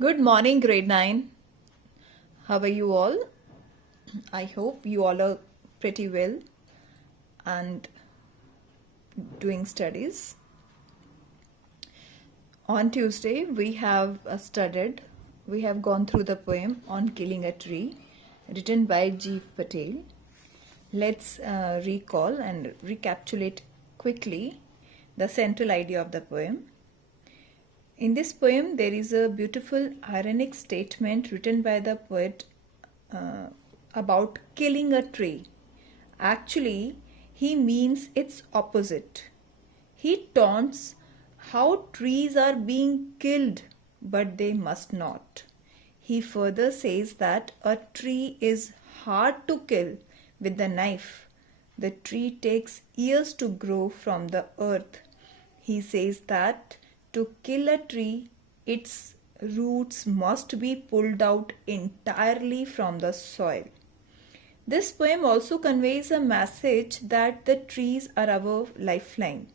Good morning, grade 9. How are you all? I hope you all are pretty well and doing studies. On Tuesday, we have gone through the poem On Killing a Tree, written by Jeev Patel. Let's recall and recapitulate quickly the central idea of the poem. In this poem, there is a beautiful ironic statement written by the poet about killing a tree. Actually, he means its opposite. He taunts how trees are being killed, but they must not. He further says that a tree is hard to kill with the knife. The tree takes years to grow from the earth. He says that to kill a tree, its roots must be pulled out entirely from the soil. This poem also conveys a message that the trees are our lifeline,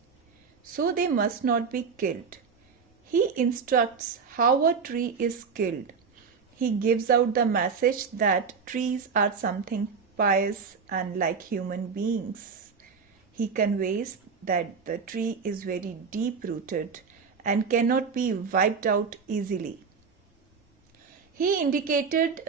so they must not be killed. He instructs how a tree is killed. He gives out the message that trees are something pious and like human beings. He conveys that the tree is very deep rooted and cannot be wiped out easily. He indicates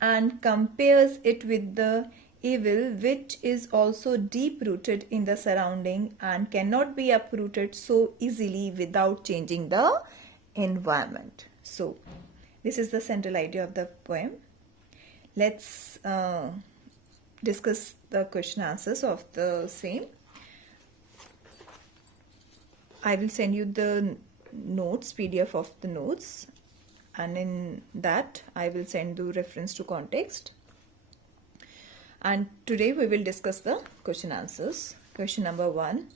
and compares it with the evil which is also deep rooted in the surrounding and cannot be uprooted so easily without changing the environment. So, this is the central idea of the poem. Let's discuss the question answers of the same. I will send you the notes, PDF of the notes, and in that I will send the reference to context. And today we will discuss the question answers. Question number 1.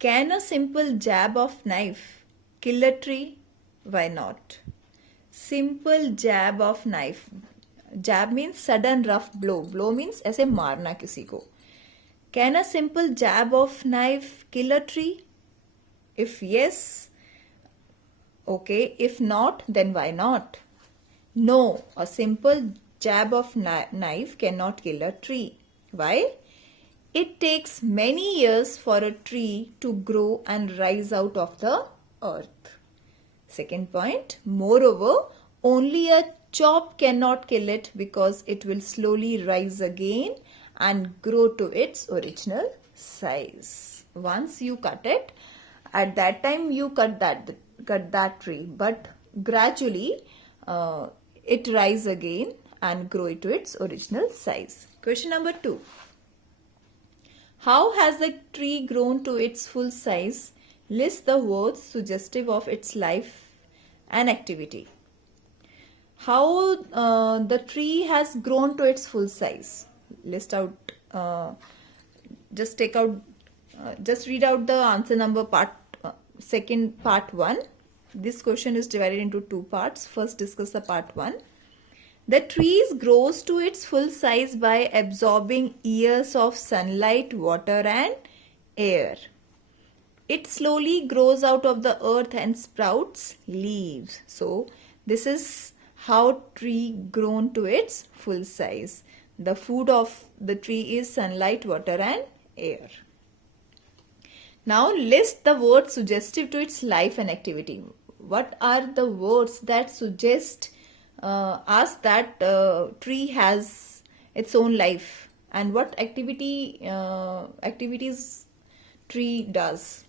Can a simple jab of knife kill a tree? Why not? Simple jab of knife. Jab means sudden rough blow. Blow means ऐसे मारना किसी को. Can a simple jab of knife kill a tree? If yes, okay. If not, then why not? No, a simple jab of knife cannot kill a tree. Why? It takes many years for a tree to grow and rise out of the earth. Second point, moreover, only a chop cannot kill it because it will slowly rise again and grow to its original size. Once you cut it, at that time you cut that tree, but gradually it rise again and grow to its original size. Question number 2. How has the tree grown to its full size? List the words suggestive of its life and activity. How the tree has grown to its full size? List out, just read out the answer number part 1. This question is divided into 2 parts. First, discuss the part 1. The tree grows to its full size by absorbing years of sunlight, water and air. It slowly grows out of the earth and sprouts leaves. So, this is how tree grown to its full size. The food of the tree is sunlight, water and air. Now list the words suggestive to its life and activity. What are the words that suggest us that tree has its own life, and what activities tree does?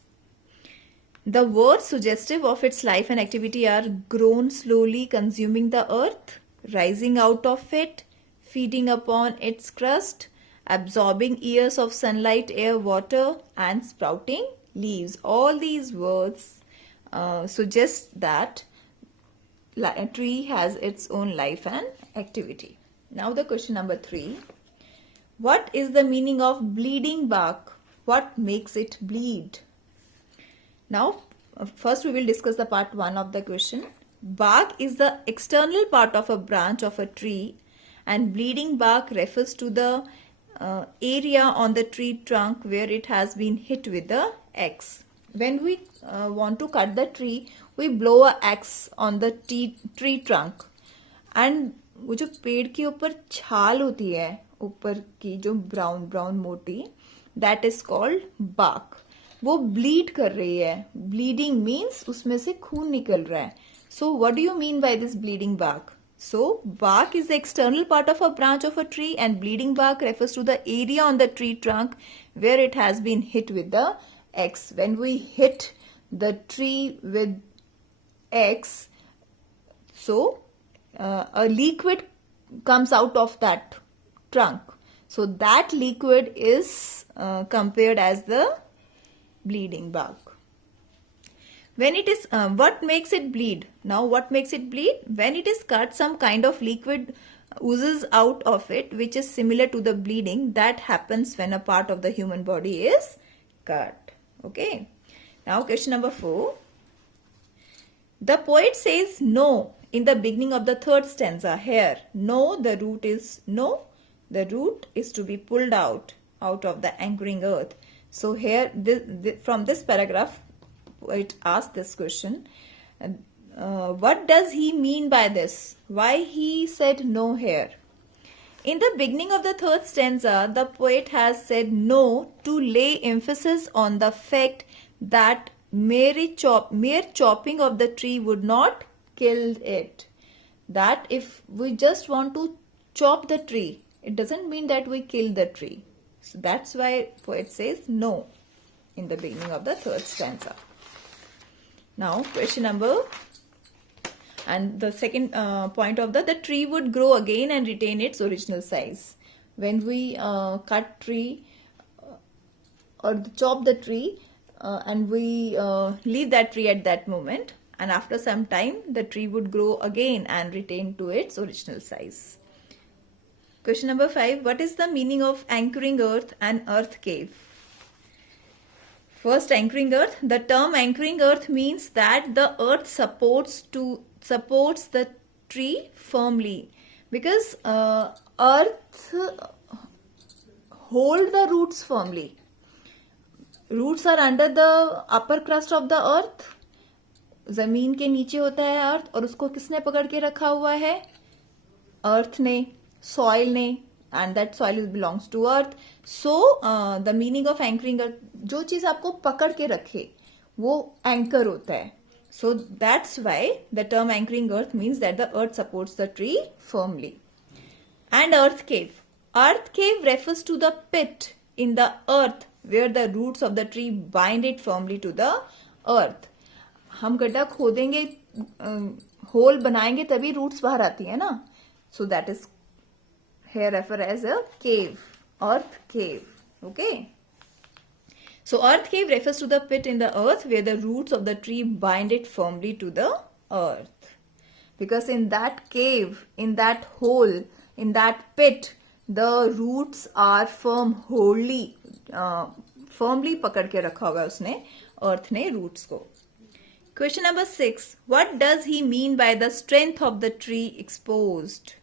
The words suggestive of its life and activity are grown slowly, consuming the earth, rising out of it, feeding upon its crust, absorbing years of sunlight, air, water and sprouting leaves. All these words suggest that a tree has its own life and activity. Now the question number 3. What is the meaning of bleeding bark? What makes it bleed? Now first we will discuss the part 1 of the question. Bark is the external part of a branch of a tree, and bleeding bark refers to the area on the tree trunk where it has been hit with the axe. when we want to cut the tree, we blow a axe on the tree trunk, and वो जो पेड़ के ऊपर छाल होती है ऊपर की जो ब्राउन ब्राउन मोटी, दैट इज कॉल्ड बाक. वो ब्लीड कर रही है. ब्लीडिंग मीन्स उसमें से खून निकल रहा है. So what do you mean by this bleeding बाक? So, bark is the external part of a branch of a tree, and bleeding bark refers to the area on the tree trunk where it has been hit with the axe. When we hit the tree with axe, so a liquid comes out of that trunk. So, that liquid is compared as the bleeding bark. When it is, what makes it bleed? Now, what makes it bleed? When it is cut, some kind of liquid oozes out of it, which is similar to the bleeding that happens when a part of the human body is cut. Okay. Now, question number 4. The poet says no in the beginning of the third stanza. Here, no, the root is no. The root is to be pulled out of the anchoring earth. So, here, from this paragraph, it asked this question. What does he mean by this? Why he said no here? In the beginning of the third stanza, the poet has said no to lay emphasis on the fact that mere chopping of the tree would not kill it. That if we just want to chop the tree, it doesn't mean that we kill the tree. So that's why poet says no in the beginning of the third stanza. Now, question number, and the second point of the tree would grow again and retain its original size. When we cut tree or chop the tree and we leave that tree at that moment, and after some time the tree would grow again and retain to its original size. Question number 5. What is the meaning of anchoring earth and earth cave? First, anchoring earth. The term anchoring earth means that the earth supports the tree firmly, because earth hold the roots firmly. Roots are under the upper crust of the earth. जमीन के नीचे होता है अर्थ, और उसको किसने पकड़ के रखा हुआ है? अर्थ ने, सॉइल ने, and that soil belongs to earth. So the meaning of anchoring earth, जो चीज आपको पकड़ के रखे वो anchor होता है. So that's why the term anchoring earth means that the earth supports the tree firmly. And earth cave. Earth cave refers to the pit in the earth where the roots of the tree bind it firmly to the earth. हम गड्ढा खोदेंगे, whole बनाएंगे, तभी roots बाहर आती है ना. So that is here referred as a cave, earth cave. Okay. So earth cave refers to the pit in the earth where the roots of the tree bind it firmly to the earth. Because in that cave, in that hole, in that pit, the roots are firm, wholly, firmly पकड़ के रखा हुआ है उसने, earth ने roots को. Question number 6. What does he mean by the strength of the tree exposed?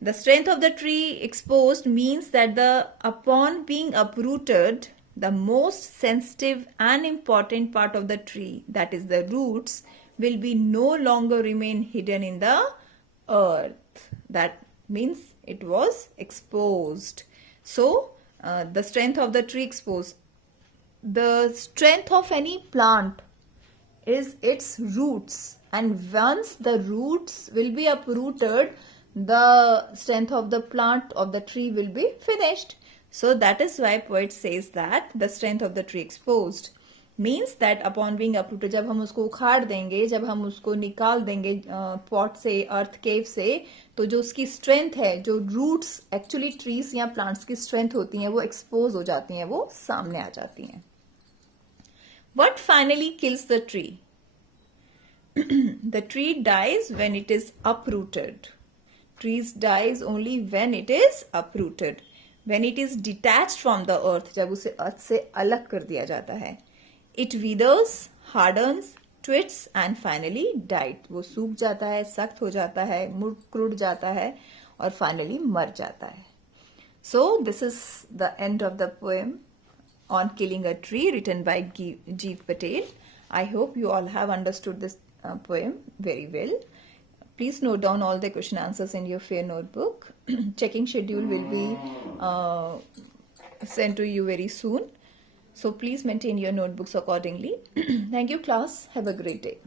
The strength of the tree exposed means that upon being uprooted, the most sensitive and important part of the tree, that is the roots, will be no longer remain hidden in the earth. That means it was exposed. So, the strength of the tree exposed. The strength of any plant is its roots, and once the roots will be uprooted, the strength of the plant of the tree will be finished. So that is why poet says that the strength of the tree exposed means that upon being uprooted, जब हम उसको उखाड़ देंगे, जब हम उसको निकाल देंगे पॉट से, अर्थ केव से, तो जो उसकी स्ट्रेंथ है, जो रूट्स एक्चुअली ट्रीज या प्लांट्स की स्ट्रेंथ होती हैं, वो एक्सपोज हो जाती हैं, वो सामने आ जाती हैं. What finally kills the tree? The tree dies when it is uprooted. Trees dies only when it is uprooted. When it is detached from the earth, जब उसे अर्थ से अलग कर दिया जाता है. It withers, hardens, twists and finally died. वो सूख जाता है, सख्त हो जाता है, मुड़ जाता है और finally मर जाता है. So this is the end of the poem. on Killing a Tree, written by Jeev Patel. I hope you all have understood this poem very well. Please note down all the question answers in your fair notebook. Checking schedule will be sent to you very soon. So please maintain your notebooks accordingly. Thank you, class. Have a great day.